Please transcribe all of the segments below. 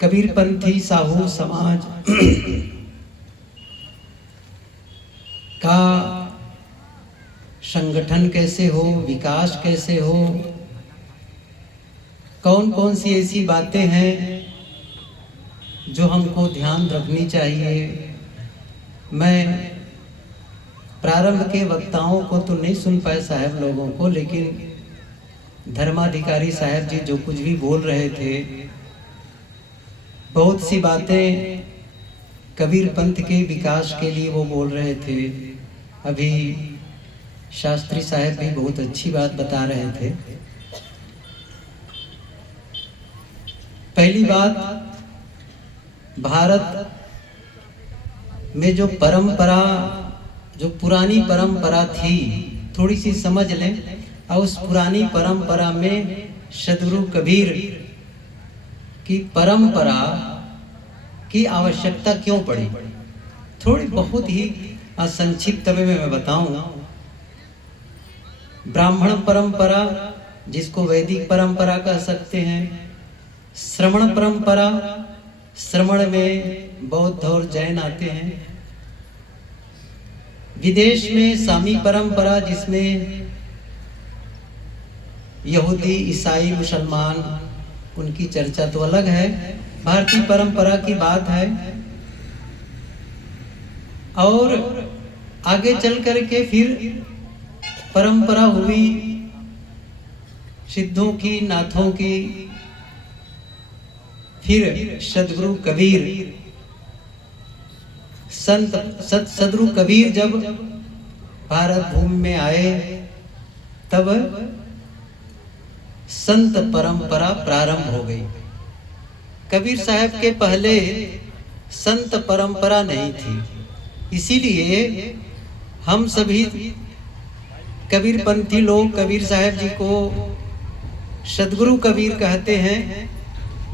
कबीरपंथी साहू समाज का संगठन कैसे हो, विकास कैसे हो, कौन कौन सी ऐसी बातें हैं जो हमको ध्यान रखनी चाहिए। मैं प्रारंभ के वक्ताओं को तो नहीं सुन पाए साहब लोगों को, लेकिन धर्माधिकारी साहब जी जो कुछ भी बोल रहे थे, बहुत सी बातें कबीर पंथ के विकास के लिए वो बोल रहे थे। अभी शास्त्री साहब भी बहुत अच्छी बात बता रहे थे। पहली बात, भारत में जो परंपरा, जो पुरानी परंपरा थी, थोड़ी सी समझ लें। और उस पुरानी परंपरा में सदगुरु कबीर की परंपरा की आवश्यकता क्यों पड़ी, थोड़ी बहुत ही संक्षिप्त में मैं बताऊं। ब्राह्मण परंपरा, जिसको वैदिक परंपरा कह सकते हैं, श्रवण परंपरा, श्रवण में बौद्ध और जैन आते हैं। विदेश में सामी परंपरा, जिसमें यहूदी, ईसाई, मुसलमान, उनकी चर्चा तो अलग है। भारतीय परंपरा की बात है। और आगे चल करके फिर परंपरा हुई सिद्धों की, नाथों की। फिर सदगुरु कबीर, सदगुरु कबीर जब भारत भूमि में आए, तब संत परंपरा प्रारंभ हो गई। कबीर साहब के पहले संत परंपरा नहीं थी। इसीलिए हम सभी कबीरपंथी लोग कबीर साहब जी को सदगुरु कबीर कहते हैं,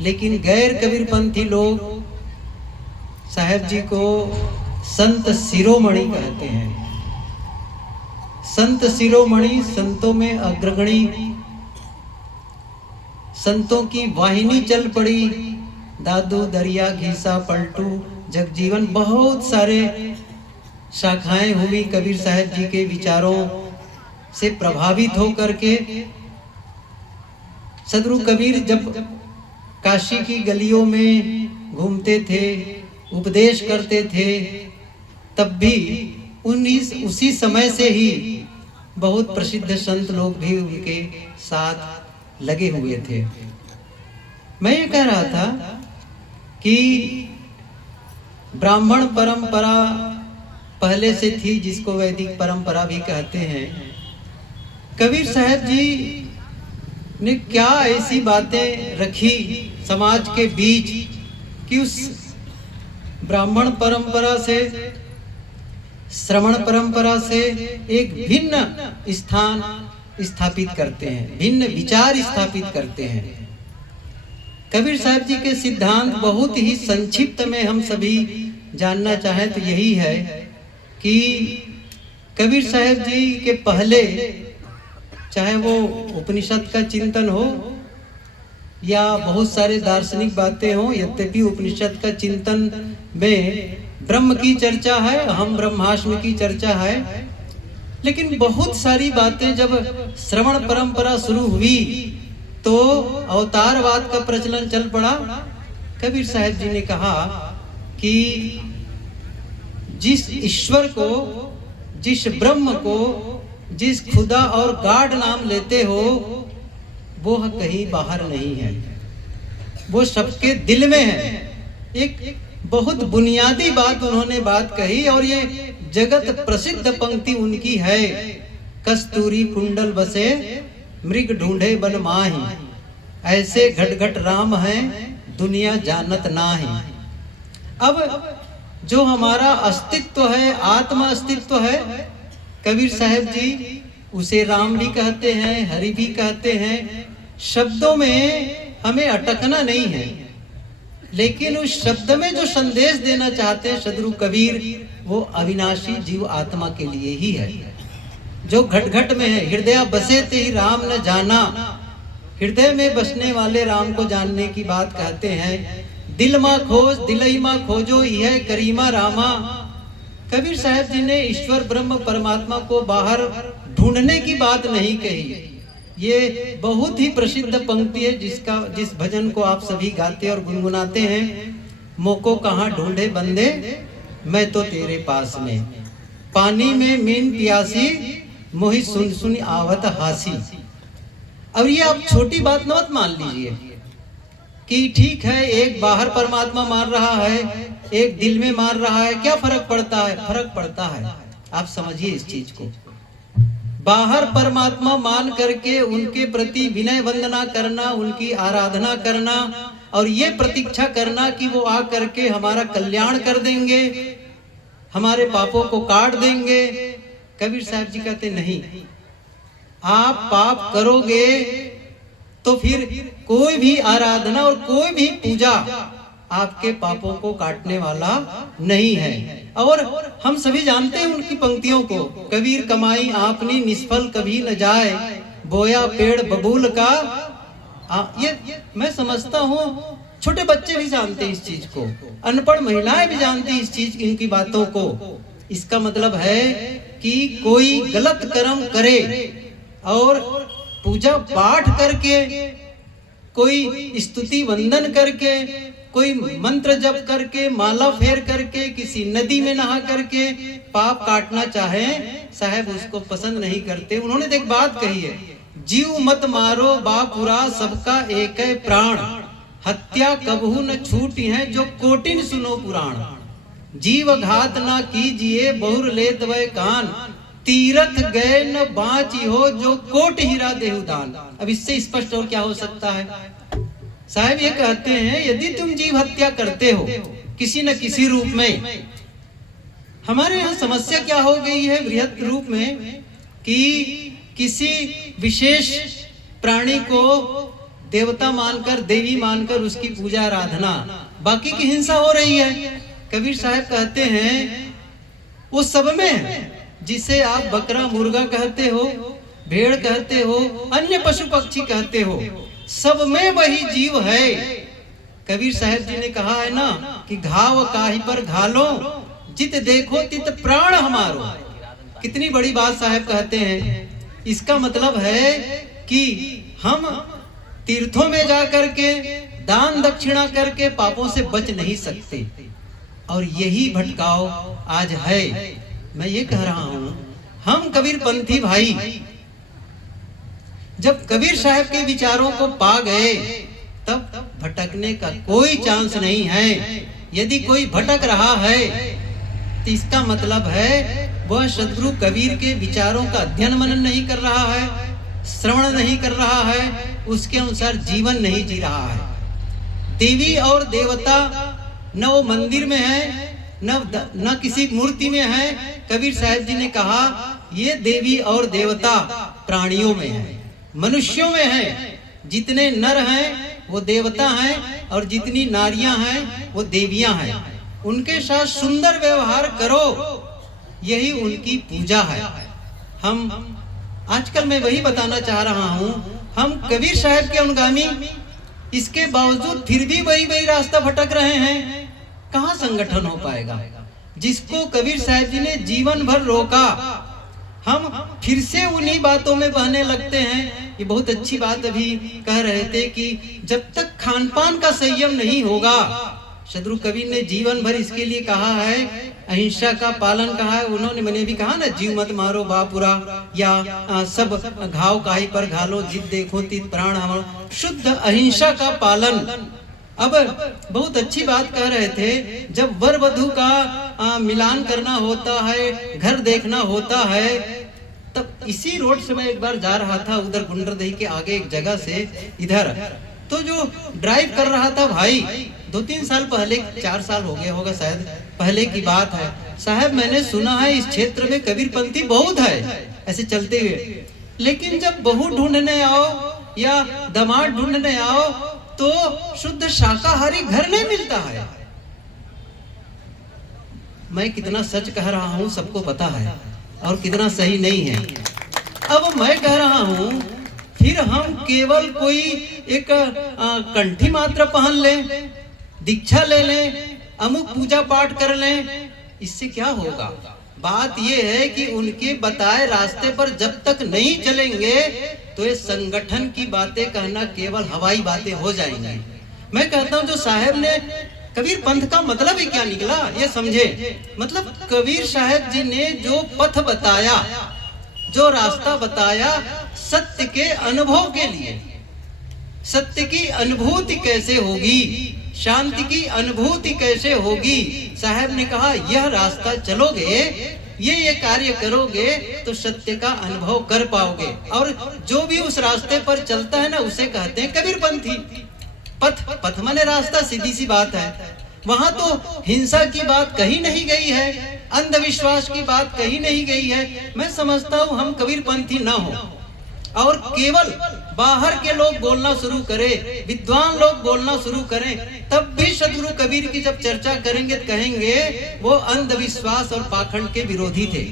लेकिन गैर कबीरपंथी लोग साहब जी को संत शिरोमणि कहते हैं। संत शिरोमणि, संतों में अग्रगणी, संतों की वाहिनी चल पड़ी। दादू, दरिया, घीसा, पलटू, जगजीवन, बहुत सारे शाखाएं हुई कबीर साहब जी के विचारों से प्रभावित होकर के। सदगुरु कबीर जब काशी की गलियों में घूमते थे, उपदेश करते थे, तब भी उसी समय से ही बहुत प्रसिद्ध संत लोग भी उनके साथ लगे हुए थे। मैं ये कह रहा था कि ब्राह्मण परंपरा पहले से थी, जिसको वैदिक परंपरा भी कहते हैं। कबीर साहब जी ने क्या ऐसी बातें रखी समाज के बीच कि उस ब्राह्मण परंपरा से, श्रवण परंपरा से एक भिन्न स्थान स्थापित करते हैं, भिन्न विचार स्थापित करते हैं। कबीर साहब जी के सिद्धांत बहुत ही संक्षिप्त में हम सभी जानना चाहें तो यही है कि कबीर साहब जी के पहले, चाहे वो उपनिषद का चिंतन हो या बहुत सारे दार्शनिक बातें हो, यद्यपि उपनिषद का चिंतन में ब्रह्म की चर्चा है, हम ब्रह्मास्म की चर्चा है, लेकिन बहुत सारी बातें जब श्रवण परंपरा शुरू हुई तो अवतारवाद का प्रचलन चल पड़ा। कबीर साहब जी ने कहा कि जिस ईश्वर को, जिस ब्रह्म को, जिस खुदा और गॉड नाम लेते हो, वो कहीं बाहर नहीं है, वो सबके दिल में है। एक बहुत बुनियादी बात उन्होंने बात कही, और ये जगत प्रसिद्ध पंक्ति उनकी है, कस्तूरी कुंडल बसे मृग ढूंढे बन माही, ऐसे घट घट राम है दुनिया जानत नाही। अब जो हमारा अस्तित्व है, आत्मा अस्तित्व है, कबीर साहब जी उसे राम भी कहते हैं, हरि भी कहते हैं। शब्दों में हमें अटकना नहीं है, लेकिन उस शब्द में जो संदेश देना चाहते हैं सदगुरु कबीर, वो अविनाशी जीव आत्मा के लिए ही है, जो घट घट में है। हृदय बसे ते ही राम न जाना, हृदय में बसने वाले राम को जानने की बात कहते हैं। दिल माँ खोज दिलई माँ खोजो यह करीमा रामा। कबीर साहब जी ने ईश्वर ब्रह्म परमात्मा को बाहर ढूंढने की बात नहीं कही। ये बहुत ही प्रसिद्ध पंक्ति है जिस भजन को आप सभी गाते और गुनगुनाते हैं। मोको कहाँ ढूंढे बंदे मैं तो तेरे पास में, पानी में मीन प्यासी मोहि सुन सुन आवत हासी। अब ये आप छोटी बात मत मान लीजिए कि ठीक है एक बाहर परमात्मा मार रहा है, एक दिल में मार रहा है, क्या फर्क पड़ता है? फर्क पड़ता है। आप समझिए इस चीज को। बाहर परमात्मा मान करके उनके प्रति विनय वंदना करना, उनकी आराधना करना और ये प्रतीक्षा करना कि वो आ करके हमारा कल्याण कर देंगे, हमारे पापों को काट देंगे। कबीर साहब जी कहते नहीं, आप पाप करोगे तो फिर कोई भी आराधना और कोई भी पूजा आपके पापों को काटने वाला नहीं है। और हम सभी जानते हैं उनकी पंक्तियों को, कबीर कमाई आपनी निष्फल कभी न जाए, बोया पेड़ बबूल का। ये मैं समझता हूँ छोटे बच्चे भी जानते हैं इस चीज को, अनपढ़ महिलाएं भी जानती इस चीज इनकी बातों को। इसका मतलब है कि कोई गलत कर्म करे और पूजा पाठ करके, कोई स्तुति वंदन करके, कोई मंत्र जप करके, माला फेर करके, किसी नदी में नहा करके पाप काटना चाहे, साहब उसको पसंद नहीं करते। उन्होंने एक बात कही है, जीव मत मारो बापुरा सबका एक है प्राण, हत्या कबहू न छूटी है जो कोटिन सुनो पुराण। जीव घात ना कीजिए बहुर लेत वह कान, तीरथ गए न बाँची हो जो कोट हीरा देहुदान। अब इससे स्पष्ट और क्या हो सकता है? साहब ये कहते हैं यदि तुम जीव हत्या करते हो किसी न किसी रूप में, हमारे यहाँ समस्या क्या हो गई है बृहद रूप में कि किसी विशेष प्राणी को देवता मानकर, देवी मानकर उसकी पूजा आराधना, बाकी की हिंसा हो रही है। कबीर साहब कहते हैं वो सब में, जिसे आप बकरा मुर्गा कहते हो, भेड़ कहते हो, अन्य पशु पक्षी कहते हो, सब में वही जीव है। कबीर साहब जी ने कहा है ना कि घाव काहि पर घालो, जित देखो तित प्राण हमारो। कितनी बड़ी बात साहब कहते हैं। इसका मतलब है कि हम तीर्थों में जा करके दान दक्षिणा करके पापों से बच नहीं सकते, और यही भटकाव आज है। मैं ये कह रहा हूं, हम कबीर पंथी भाई जब कबीर साहब के विचारों को पा गए तब भटकने का कोई चांस नहीं है। यदि कोई भटक रहा है तो इसका मतलब है वह सद्गुरु कबीर के विचारों का अध्ययन मनन नहीं कर रहा है, श्रवण नहीं कर रहा है, उसके अनुसार जीवन नहीं जी रहा है। देवी और देवता न वो मंदिर में है न किसी मूर्ति में है। कबीर साहब जी ने कहा ये देवी और देवता प्राणियों में है, मनुष्यों में है। जितने नर हैं वो देवता हैं और जितनी नारियां हैं वो देवियां हैं। उनके साथ सुंदर व्यवहार करो, यही उनकी पूजा है। हम आजकल मैं वही बताना चाह रहा हूं, हम कबीर साहब के अनुगामी, इसके बावजूद फिर भी वही रास्ता भटक रहे हैं। कहां संगठन हो पाएगा? जिसको कबीर साहब जी ने जीवन भर रोका, हम फिर से उन्हीं बातों में बहने लगते हैं। ये बहुत अच्छी बात अभी कह रहे थे कि जब तक खान पान का संयम नहीं होगा, सद्गुरु कबीर ने जीवन भर इसके लिए कहा है, अहिंसा का पालन कहा है। उन्होंने मैंने भी कहा ना, जीव मत मारो बापुरा, या सब घाव काहि पर घालो, जित देखो तित प्राण हमारो, शुद्ध अहिंसा का पालन। अब बहुत अच्छी बात कह रहे थे, जब वर वधू का मिलान करना होता है, घर देखना होता है, तब इसी रोड से मैं एक बार जा रहा था, उधर गुंडरदेही के आगे एक जगह से इधर, तो जो ड्राइव कर रहा था भाई, 2-3 साल पहले, 4 साल हो गया होगा शायद, पहले की बात है। साहब मैंने सुना है इस क्षेत्र में कबीरपंथी बहुत है ऐसे चलते हुए, लेकिन जब बहू ढूंढने आओ या दामाद ढूंढने आओ तो शुद्ध शाकाहारी घर नहीं मिलता है। मैं कितना सच कह रहा हूं सबको पता है और कितना सही नहीं है। अब मैं कह रहा हूं फिर हम केवल कोई एक कंठी मात्र पहन लें, दीक्षा ले लें, अमुक पूजा पाठ कर लें, इससे क्या होगा? बात यह है कि उनके बताए रास्ते पर जब तक नहीं चलेंगे तो ये संगठन की बातें कहना केवल हवाई बातें हो जाएंगी। मैं कहता हूं जो साहब ने कबीर पंथ का मतलब ही क्या निकला ये समझे। मतलब कबीर साहब जी ने जो पथ बताया, जो रास्ता बताया सत्य के अनुभव के लिए, सत्य की अनुभूति कैसे होगी, शांति की अनुभूति कैसे होगी, साहब ने कहा यह रास्ता चलोगे, ये कार्य करोगे तो सत्य का अनुभव कर पाओगे। और जो भी उस रास्ते पर चलता है ना उसे कहते हैं कबीरपंथी। पथ माने रास्ता, सीधी सी बात है। वहां तो हिंसा की बात कही नहीं गई है, अंधविश्वास की बात कही नहीं गई है। मैं समझता हूं हम कबीरपंथी ना हो और केवल बाहर के लोग बोलना शुरू करें, विद्वान लोग बोलना शुरू करें, तब भी सदगुरु कबीर की जब चर्चा करेंगे तो कहेंगे वो अंधविश्वास और पाखंड के विरोधी थे,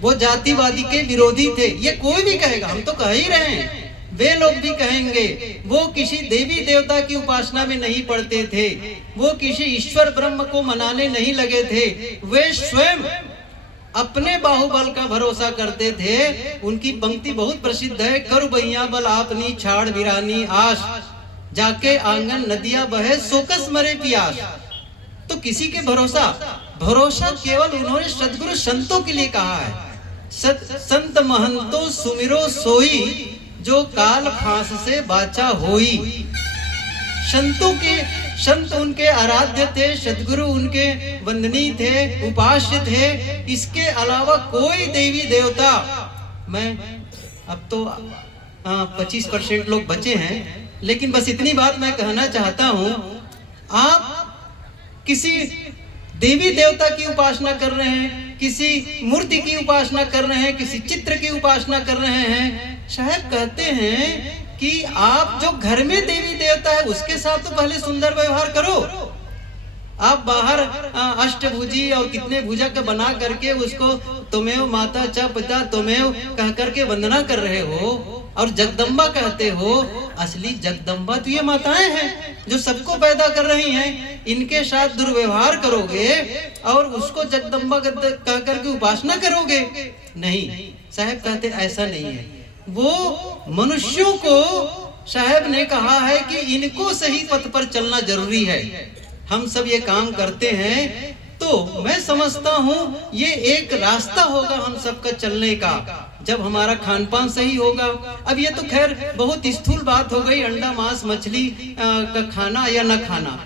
वो जातिवादी के विरोधी थे। ये कोई भी कहेगा, हम तो कह ही रहे हैं, वे लोग भी कहेंगे वो किसी देवी देवता की उपासना में नहीं पड़ते थे, वो किसी ईश्वर ब्रह्म को मनाने नहीं लगे थे, वे स्वयं अपने बाहुबल का भरोसा करते थे। उनकी पंक्ति बहुत प्रसिद्ध है, करु बैया बल आपनी छाड़ बिरानी आश, जाके आंगन नदिया बहे सोकस मरे पियास। तो किसी के भरोसा केवल उन्होंने सदगुरु संतों के लिए कहा है। संत महंतो सुमिरो सोई, जो काल फांस से बाचा होई। संत उनके आराध्य थे, सदगुरु उनके वंदनीय थे, उपास्य थे। इसके अलावा कोई देवी देवता, मैं अब तो 25% लोग बचे हैं, लेकिन बस इतनी बात मैं कहना चाहता हूं, आप किसी देवी देवता की उपासना कर रहे हैं, किसी मूर्ति की उपासना कर रहे हैं, किसी चित्र की उपासना कर रहे हैं, साहब कहते हैं कि आप जो घर में देवी देवता है उसके साथ तो पहले सुंदर व्यवहार करो। आप बाहर अष्टभुजी और कितने भुजा का बना करके उसको तुमेव माता च पिता तुमेव कह करके वंदना कर रहे हो और जगदम्बा कहते हो। असली जगदम्बा तो ये माताएं हैं जो सबको पैदा कर रही हैं। इनके साथ दुर्व्यवहार करोगे और उसको जगदम्बा कह करके उपासना करोगे, नहीं। साहब कहते ऐसा नहीं है, वो मनुष्यों को साहब ने कहा है कि इनको सही पथ पर चलना जरूरी है। हम सब ये काम करते हैं तो मैं समझता हूँ ये एक रास्ता होगा हम सबका चलने का, जब हमारा खान पान सही होगा। अब ये तो खैर बहुत स्थूल बात हो गई, अंडा मांस मछली का खाना या न खाना।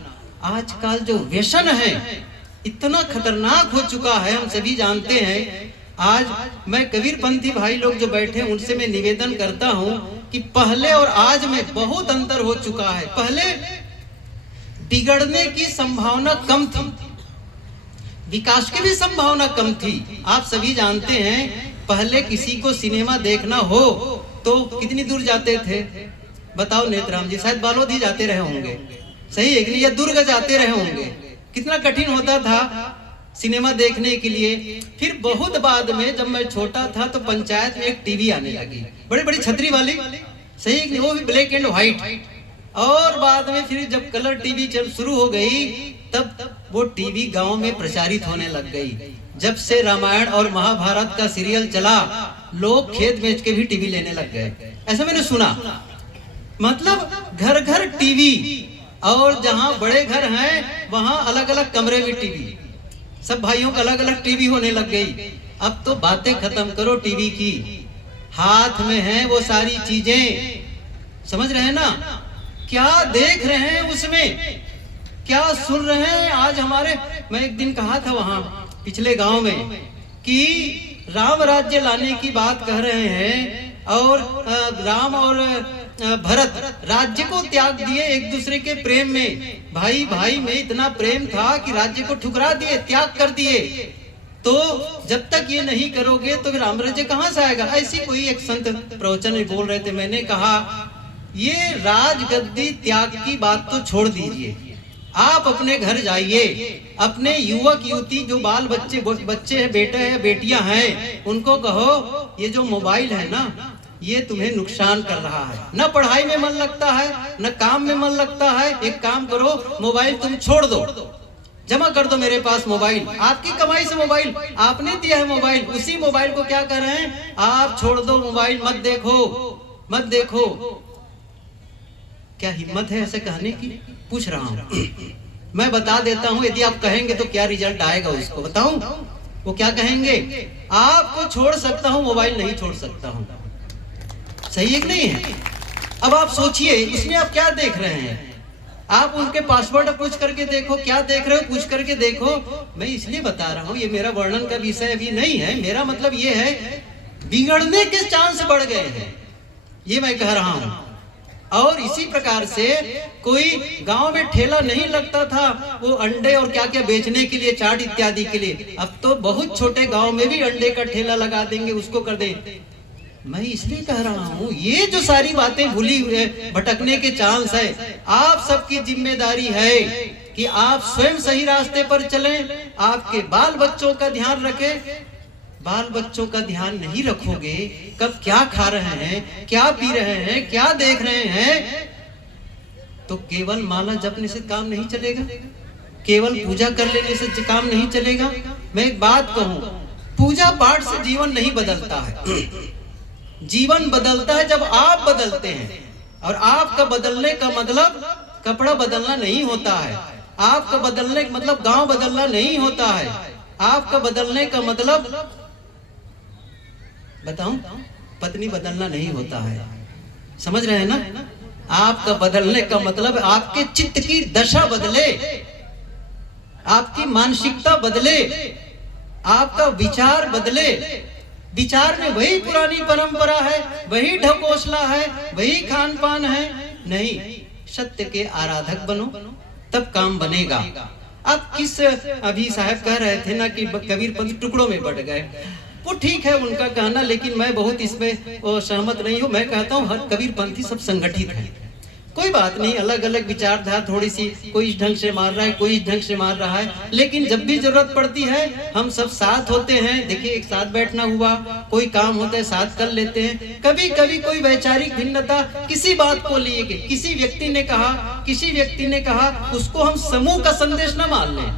आजकल जो व्यसन है इतना खतरनाक हो चुका है, हम सभी जानते हैं। आज मैं कबीरपंथी भाई लोग जो बैठे उनसे मैं निवेदन करता हूं कि पहले और आज में बहुत अंतर हो चुका है। पहले बिगड़ने की संभावना कम थी, विकास की भी संभावना कम थी। आप सभी जानते हैं पहले किसी को सिनेमा देखना हो तो कितनी दूर जाते थे, बताओ नेत्राम जी, शायद बालोद ही जाते रहे होंगे, सही है कि नहीं, या दुर्ग जाते रहे होंगे। कितना कठिन होता था सिनेमा देखने के लिए। फिर बहुत बाद में जब मैं छोटा था तो पंचायत में एक टीवी आने लगी, बड़ी बड़ी छतरी वाली, सही है कि नहीं, वो भी ब्लैक एंड व्हाइट। और बाद में फिर जब कलर टीवी चल शुरू हो गई तब वो टीवी गांव में प्रचारित होने लग गई। जब से रामायण और महाभारत का सीरियल चला, लोग खेत बेच के भी टीवी लेने लग गए, ऐसा मैंने सुना। मतलब घर घर टीवी, और जहां बड़े घर हैं वहां अलग अलग कमरे में टीवी, सब भाइयों का अलग अलग टीवी होने लग गई। अब तो बातें खत्म करो टीवी की, हाथ में है वो सारी चीजें, समझ रहे हैं ना, क्या देख रहे हैं उसमें, क्या सुन रहे हैं। आज हमारे, मैं एक दिन कहा था वहां पिछले गांव में कि राम राज्य लाने की बात कह रहे हैं और राम और भरत राज्य को त्याग दिए एक दूसरे के प्रेम में। भाई भाई में इतना प्रेम था कि राज्य को ठुकरा दिए, त्याग कर दिए। तो जब तक ये नहीं करोगे तो फिर राम राज्य कहां से आएगा। ऐसी कोई एक संत प्रवचन में बोल रहे थे, मैंने कहा ये राजगद्दी त्याग की बात तो छोड़ दीजिए, आप अपने घर जाइए, अपने युवक युवती जो बाल बच्चे हैं, बेटे हैं बेटियां हैं, उनको कहो ये जो मोबाइल है ना ये तुम्हें नुकसान कर रहा है। न पढ़ाई में मन लगता है, न काम में मन लगता है। एक काम करो, मोबाइल तुम छोड़ दो, जमा कर दो मेरे पास मोबाइल। आपकी कमाई से मोबाइल, आपने दिया है मोबाइल, उसी मोबाइल को क्या कर रहे हैं आप, छोड़ दो मोबाइल, मत देखो मत देखो। क्या हिम्मत है ऐसे कहने की? पूछ रहा हूं। मैं बता देता हूं, यदि आप कहेंगे तो क्या रिजल्ट आएगा उसको बताऊं? वो क्या कहेंगे, आपको छोड़ सकता हूं, मोबाइल नहीं छोड़ सकता हूं। सही है कि नहीं है? अब आप सोचिए, इसमें आप क्या देख रहे हैं? आप उनके पासवर्ड पूछ करके देखो, क्या देख रहे हो पूछ करके देखो। मैं इसलिए बता रहा हूं, ये मेरा वर्णन का विषय अभी नहीं है। मेरा मतलब ये है, बिगड़ने के चांस बढ़ गए हैं, ये मैं कह रहा हूं। और इसी प्रकार से कोई गांव में ठेला नहीं लगता था वो अंडे और क्या क्या बेचने के लिए, चाट इत्यादि के लिए। अब तो बहुत छोटे गांव में भी अंडे का ठेला लगा देंगे, उसको कर दे। मैं इसलिए कह रहा हूं, ये जो सारी बातें भूली हुए भटकने के चांस है, आप सबकी जिम्मेदारी है कि आप स्वयं सही रास्ते पर चलें, आपके बाल बच्चों का ध्यान रखें। बाल बच्चों का ध्यान नहीं रखोगे, कब क्या खा रहे हैं, क्या पी रहे हैं, क्या देख रहे हैं, तो केवल माला जपने से काम नहीं चलेगा, केवल पूजा कर लेने से काम नहीं चलेगा। मैं एक बात कहूं, पूजा पाठ से जीवन नहीं बदलता है। जीवन बदलता है जब आप बदलते हैं। और आपका बदलने का मतलब कपड़ा बदलना नहीं होता है, आपका बदलने का मतलब गांव बदलना नहीं होता है, आपका बदलने का मतलब बताऊं, पत्नी बदलना नहीं होता है। समझ रहे हैं ना? आपका बदलने का मतलब आपके चित्त की दशा बदले, आपकी मानसिकता बदले, आपका विचार बदले। विचार में वही पुरानी परंपरा है, वही ढकोसला है, वही खान पान है। नहीं, सत्य के आराधक बनो, तब काम बनेगा। अब किस, अभी साहब कह रहे थे ना कि कबीर पंथ टुकड़ों में बट गए, वो ठीक है उनका कहना, लेकिन मैं बहुत इसमें सहमत नहीं हूँ। मैं कहता हूँ हर कबीर पंथी सब संगठित है, कोई बात नहीं, अलग अलग विचारधारा थोड़ी सी, कोई इस ढंग से मार रहा है, कोई इस ढंग से मार रहा है, लेकिन जब भी जरूरत पड़ती है हम सब साथ होते हैं। देखिए, एक साथ बैठना हुआ, कोई काम होता है साथ कर लेते हैं। कभी कभी कोई वैचारिक भिन्नता किसी बात को लिए, किसी व्यक्ति ने कहा, उसको हम समूह का संदेश न मान लें।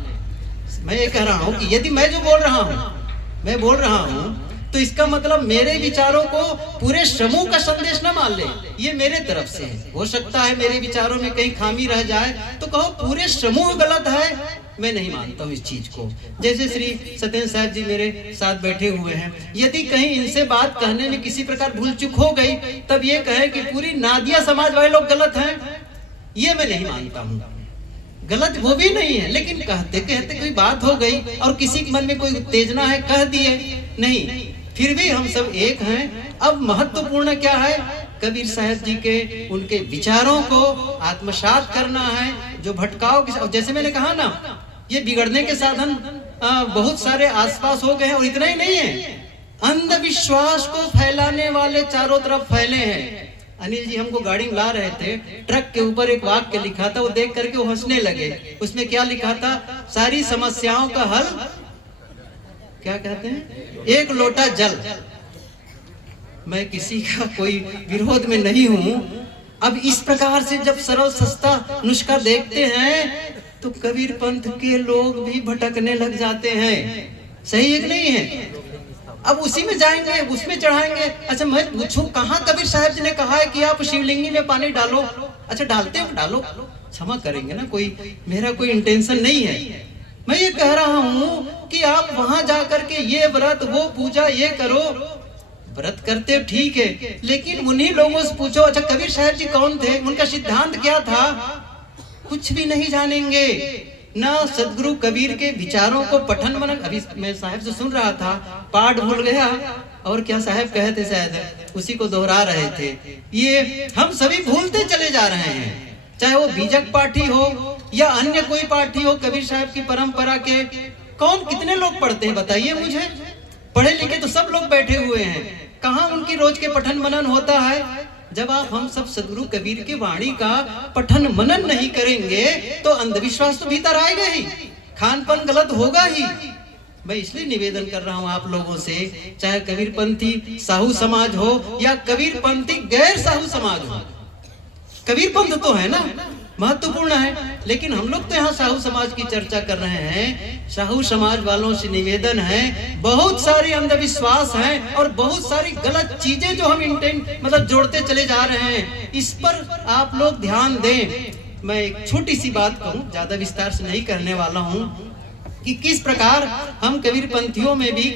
मैं ये कह रहा हूँ कि यदि मैं जो बोल रहा हूँ तो इसका मतलब मेरे विचारों को पूरे समूह का संदेश न मान ले, ये मेरे तरफ से है। हो सकता है मेरे विचारों में कहीं खामी रह जाए तो कहो पूरे समूह गलत है, मैं नहीं मानता हूँ इस चीज को। जैसे श्री सत्येंद्र साहब जी मेरे साथ बैठे हुए हैं, यदि कहीं इनसे बात कहने में किसी प्रकार भूल चूक हो गई, तब ये कहे कि पूरी नादिया समाज वाले लोग गलत हैं, ये मैं नहीं मानता हूँ। गलत वो भी नहीं है, लेकिन कहते कहते कोई बात हो गई और किसी के मन में कोई उत्तेजना है, कह दिए, नहीं, फिर भी हम सब एक हैं। अब महत्वपूर्ण क्या है, कबीर साहब जी के उनके विचारों को आत्मसात करना है। जो भटकाव के, जैसे मैंने कहा ना, ये बिगड़ने के साधन बहुत सारे आसपास हो गए हैं। और इतना ही नहीं है, अंधविश्वास को फैलाने वाले चारों तरफ फैले हैं। अनिल जी हमको गाड़ी में ला रहे थे, ट्रक के ऊपर एक वाक्य लिखा था, वो देख करके वो हंसने लगे। उसमें क्या लिखा था, सारी समस्याओं का हल क्या कहते हैं, एक लोटा जल। मैं किसी का कोई विरोध में नहीं हूं। अब इस प्रकार से जब सरल सस्ता नुस्खा देखते हैं तो कबीर पंथ के लोग भी भटकने लग जाते हैं। सही है कि नहीं है? अब उसी में जाएंगे, उसमें चढ़ाएंगे। अच्छा मैं पूछूं, कहाँ कबीर साहब जी ने कहा है कि आप शिवलिंगी में पानी डालो? अच्छा डालते हो, डालो, क्षमा करेंगे ना, कोई मेरा कोई इंटेंशन नहीं है। मैं ये कह रहा हूं कि आप वहां जाकर के ये व्रत, वो पूजा, ये करो। व्रत करते हो ठीक है, लेकिन उन्हीं लोगों से पूछो, अच्छा कबीर साहब जी कौन थे, उनका सिद्धांत क्या था? कुछ भी नहीं जानेंगे। ना सदगुरु कबीर के विचारों को पठन मनन। अभी मैं साहब से सुन रहा था, पाठ भूल गया और क्या साहब कहे थे, शायद उसी को दोहरा रहे थे। ये हम सभी भूलते चले जा रहे हैं, चाहे वो बीजक पाठी हो या अन्य कोई पाठी हो। कबीर साहब की परंपरा के कौन कितने लोग पढ़ते हैं बताइए मुझे? पढ़े लिखे तो सब लोग बैठे हुए हैं, कहाँ उनकी रोज के पठन मनन होता है? जब आप हम सब सदगुरु कबीर की वाणी का पठन मनन नहीं करेंगे तो अंधविश्वास तो भीतर आएगा ही, खान पान गलत होगा ही। मैं इसलिए निवेदन कर रहा हूं आप लोगों से, चाहे कबीरपंथी साहू समाज हो या कबीरपंथी गैर साहू समाज हो, कबीर पंथ तो है ना, महत्वपूर्ण है, लेकिन हम लोग तो यहाँ साहू समाज की चर्चा कर रहे हैं। साहू समाज वालों से निवेदन है, बहुत सारे अंधविश्वास हैं और बहुत सारी गलत चीजें जो हम मतलब जोड़ते चले जा रहे हैं, इस पर आप लोग ध्यान दें। मैं एक छोटी सी बात कहूँ, ज्यादा विस्तार से नहीं करने वाला हूँ, कि किस प्रकार हम कबीरपंथियों में भी,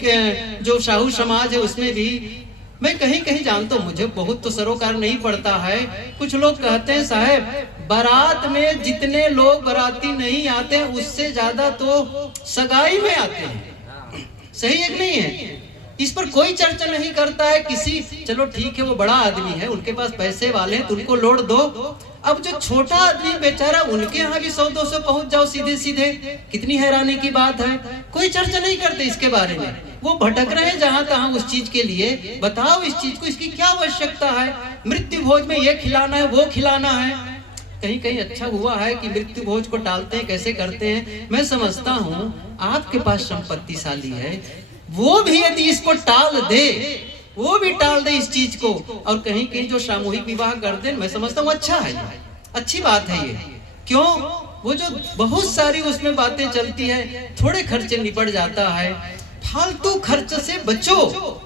जो साहू समाज है उसमें भी, मैं कहीं कहीं जानता हूँ, मुझे बहुत तो सरोकार नहीं पड़ता है। कुछ लोग कहते हैं साहब, बारात में जितने लोग बाराती नहीं आते उससे ज्यादा तो सगाई में आते हैं। सही है कि नहीं है? इस पर कोई चर्चा नहीं करता है किसी। चलो ठीक है, वो बड़ा आदमी है, उनके पास पैसे वाले हैं तो उनको लोड दो। अब जो छोटा आदमी बेचारा, उनके यहाँ भी 100-200 पहुंच जाओ सीधे सीधे, कितनी हैरानी की बात है। कोई चर्चा नहीं करते इसके बारे में, वो भटक रहे हैं जहां तहां उस चीज के लिए। बताओ इस चीज को, इसकी क्या आवश्यकता है? मृत्यु भोज में ये खिलाना है, वो खिलाना है। कहीं कहीं अच्छा हुआ है कि मृत्यु भोज को टालते हैं, कैसे करते हैं। मैं समझता हूँ आपके पास संपत्तिशाली है, वो भी यदि इसको टाल दे, वो भी टाल दे इस चीज को, और कहीं कहीं जो सामूहिक विवाह कर दे, मैं समझता हूँ अच्छा है, अच्छी बात है ये। क्यों? वो जो बहुत सारी उसमें बातें चलती है, थोड़े खर्चे निपट जाता है, फालतू खर्च से बचो।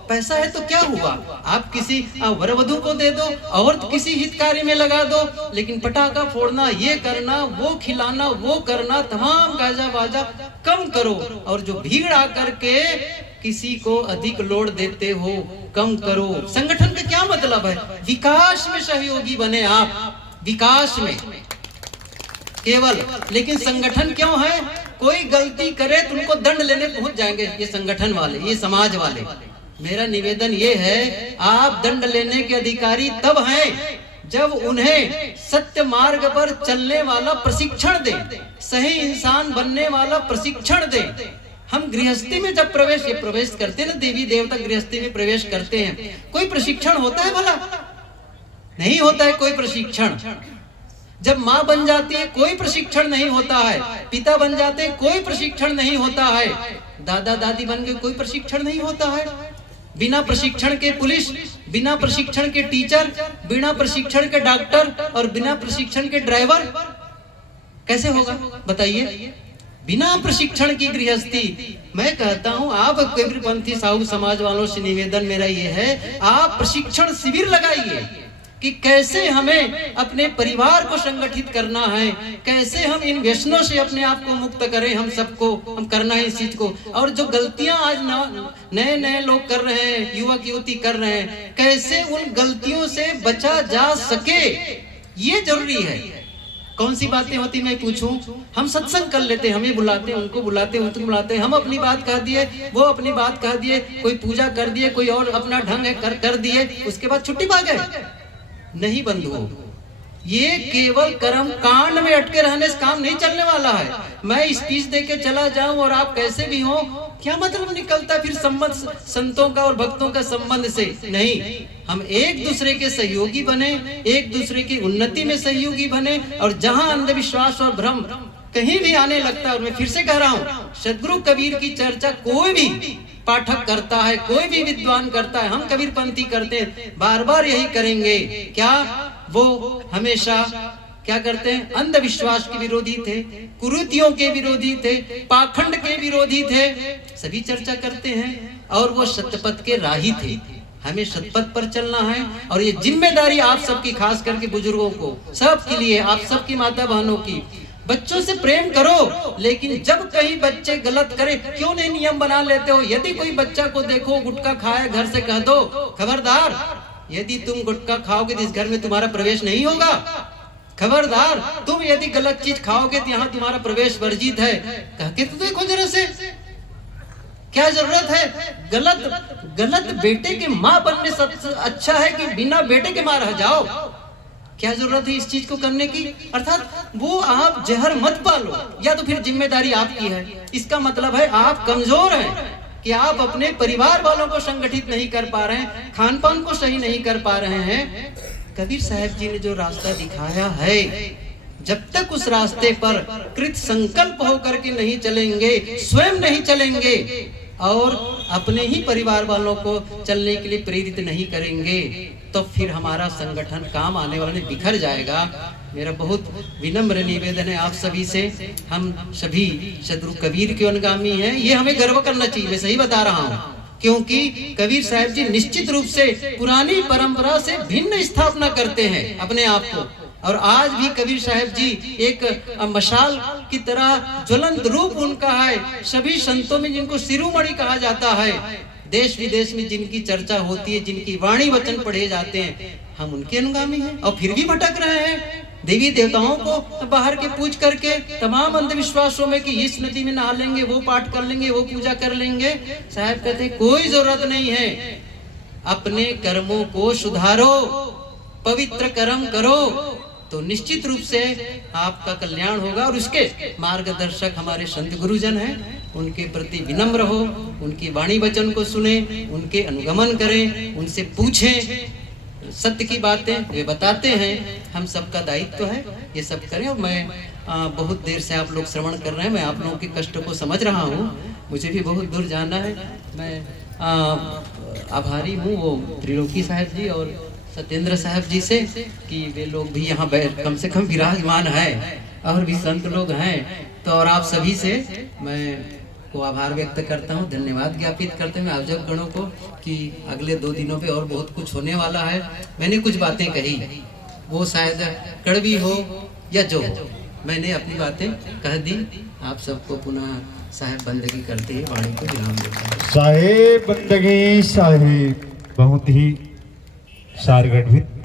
पैसा है तो क्या हुआ, आप किसी वर वधू को दे दो और किसी हित कार्य में लगा दो, लेकिन पटाखा फोड़ना, ये करना, वो खिलाना, वो करना, तमाम गाजा बाजा कम करो। और जो भीड़ आकर के किसी को अधिक लोड देते हो, कम करो। संगठन का क्या मतलब है? विकास में सहयोगी बने आप, विकास में केवल। लेकिन संगठन क्यों है? कोई गलती करे तो उनको दंड लेने पहुंच जाएंगे ये संगठन वाले, ये समाज वाले। मेरा निवेदन ये है, आप दंड लेने के अधिकारी तब हैं जब उन्हें सत्य मार्ग पर चलने वाला प्रशिक्षण दें, सही इंसान बनने वाला प्रशिक्षण दें। हम गृहस्थी में जब प्रवेश करते हैं ना, देवी देवता गृहस्थी में प्रवेश करते हैं, कोई प्रशिक्षण होता है भला? नहीं होता है कोई प्रशिक्षण। जब माँ बन जाती है कोई प्रशिक्षण नहीं होता है, पिता बन जाते हैं कोई प्रशिक्षण नहीं होता है, दादा दादी बन गए कोई प्रशिक्षण नहीं होता है। बिना प्रशिक्षण के पुलिस, बिना प्रशिक्षण के टीचर, बिना प्रशिक्षण के डॉक्टर और बिना प्रशिक्षण के ड्राइवर कैसे होगा बताइए? बिना प्रशिक्षण की गृहस्थी। मैं कहता हूं आप कबीरपंथी साहू समाज वालों से निवेदन मेरा ये है, आप प्रशिक्षण शिविर लगाइए कि कैसे हमें अपने परिवार को संगठित करना है, कैसे हम इन व्यसनों से अपने आप को मुक्त करें। हम सबको हम करना है इस चीज को। और जो गलतियां आज नए नए लोग कर रहे हैं, युवक युवती कर रहे हैं, कैसे उन गलतियों से बचा जा सके, ये जरूरी है। कौन सी बातें होती मैं पूछूं? हम सत्संग कर लेते, हमें बुलाते, उनको बुलाते, उनको बुलाते, हम अपनी बात कह दिए, वो अपनी बात कह दिए, कोई पूजा कर दिए, कोई और अपना ढंग है कर दिए, उसके बाद छुट्टी पा गए। नहीं बंधुओं, ये केवल कर्म कांड में अटके रहने से काम नहीं चलने वाला है। मैं स्पीच देके चला जाऊं और आप कैसे भी हो, क्या मतलब निकलता फिर संबंध संतों का और भक्तों का संबंध से? नहीं, हम एक दूसरे के सहयोगी बने, एक दूसरे की उन्नति में सहयोगी बने। और जहां अंधविश्वास और भ्रम कहीं भी आने लगता है, और मैं फिर से कह रहा हूं, सदगुरु कबीर की चर्चा कोई भी पाठक करता है, कोई भी विद्वान करता है, हम कबीरपंथी करते हैं, बार बार यही करेंगे। क्या वो हमेशा क्या करते हैं? अंधविश्वास के विरोधी थे, कुरीतियों के विरोधी थे, पाखंड के विरोधी थे, सभी चर्चा करते हैं। और वो सत्यपथ के राही थे। हमें सतपथ पर चलना है, और ये जिम्मेदारी आप सबकी, खास करके बुजुर्गों को, सबके लिए, आप सबकी माता बहनों की। बच्चों से प्रेम करो, लेकिन जब कहीं बच्चे गलत करे, क्यों नहीं नियम बना लेते हो? यदि कोई बच्चा को देखो गुटखा खाया, घर से कह दो, खबरदार, यदि तुम गुटखा खाओगे तो इस घर में तुम्हारा प्रवेश नहीं होगा। खबरदार, तुम यदि गलत चीज खाओगे तो यहाँ तुम्हारा प्रवेश वर्जित है। कह के तो देखो जरा से, क्या जरूरत है? गलत बेटे के माँ बनने से अच्छा है कि बिना बेटे के माँ रह जाओ। क्या जरूरत है इस चीज को करने की? अर्थात वो आप जहर मत पालो, या तो फिर जिम्मेदारी आपकी है। इसका मतलब है आप कमजोर हैं कि आप अपने परिवार वालों को संगठित नहीं कर पा रहे हैं, खान पान को सही नहीं कर पा रहे हैं। कबीर साहब जी ने जो रास्ता दिखाया है, जब तक उस रास्ते पर कृत संकल्प होकर के नहीं चलेंगे, स्वयं नहीं चलेंगे और अपने ही परिवार वालों को चलने के लिए प्रेरित नहीं करेंगे, तो फिर हमारा संगठन काम आने वाले बिखर जाएगा। मेरा बहुत विनम्र निवेदन है आप सभी से, हम सभी सदगुरु कबीर के अनुगामी हैं, ये हमें गर्व करना चाहिए। मैं सही बता रहा हूँ, क्योंकि कबीर साहब जी निश्चित रूप से पुरानी परंपरा से भिन्न स्थापना करते हैं अपने आप को, और आज भी कबीर साहब जी एक मशाल की तरह ज्वलंत रूप उनका है। सभी संतों में जिनको शिरोमणि कहा जाता है, देश विदेश में जिनकी चर्चा होती है, जिनकी वाणी वचन पढ़े जाते हैं, हम उनके अनुगामी हैं और फिर भी भटक रहे हैं। देवी देवताओं को बाहर के पूज करके तमाम अंधविश्वासों में कि इस नदी में नहा लेंगे, वो पाठ कर लेंगे, वो पूजा कर लेंगे। साहब कहते हैं कोई जरूरत नहीं है, अपने कर्मों को सुधारो, पवित्र कर्म करो, तो निश्चित रूप से आपका कल्याण होगा। और उसके मार्गदर्शक हमारे संत गुरुजन हैं, उनके प्रति विनम्र हो, उनकी वाणी वचन को सुने, उनके अनुगमन करें, उनसे पूछें, सत्य की बातें वे बताते हैं। हम सबका दायित्व है ये सब करें। और मैं बहुत देर से आप लोग श्रवण कर रहे हैं, मैं आप लोगों के कष्ट को समझ रहा हूँ, मुझे भी बहुत दूर जाना है। मैं आभारी हूँ वो त्रिलोकी साहब जी और सत्येंद्र साहब जी से कि वे लोग भी यहाँ कम से कम विराजमान है और भी संत लोग हैं। तो और आप सभी से मैं को आभार व्यक्त करता हूँ, धन्यवाद ज्ञापित करते हैं आयोजक गणों को कि अगले 2 दिनों पे और बहुत कुछ होने वाला है। मैंने कुछ बातें कही, वो शायद कड़वी हो या जो हो, मैंने अपनी बातें कह दी। आप सबको पुनः साहेब बंदगी करते ही वाणी को विराम देता हूँ। साहेब बंदगी साहेब बहुत ही सारगर्भित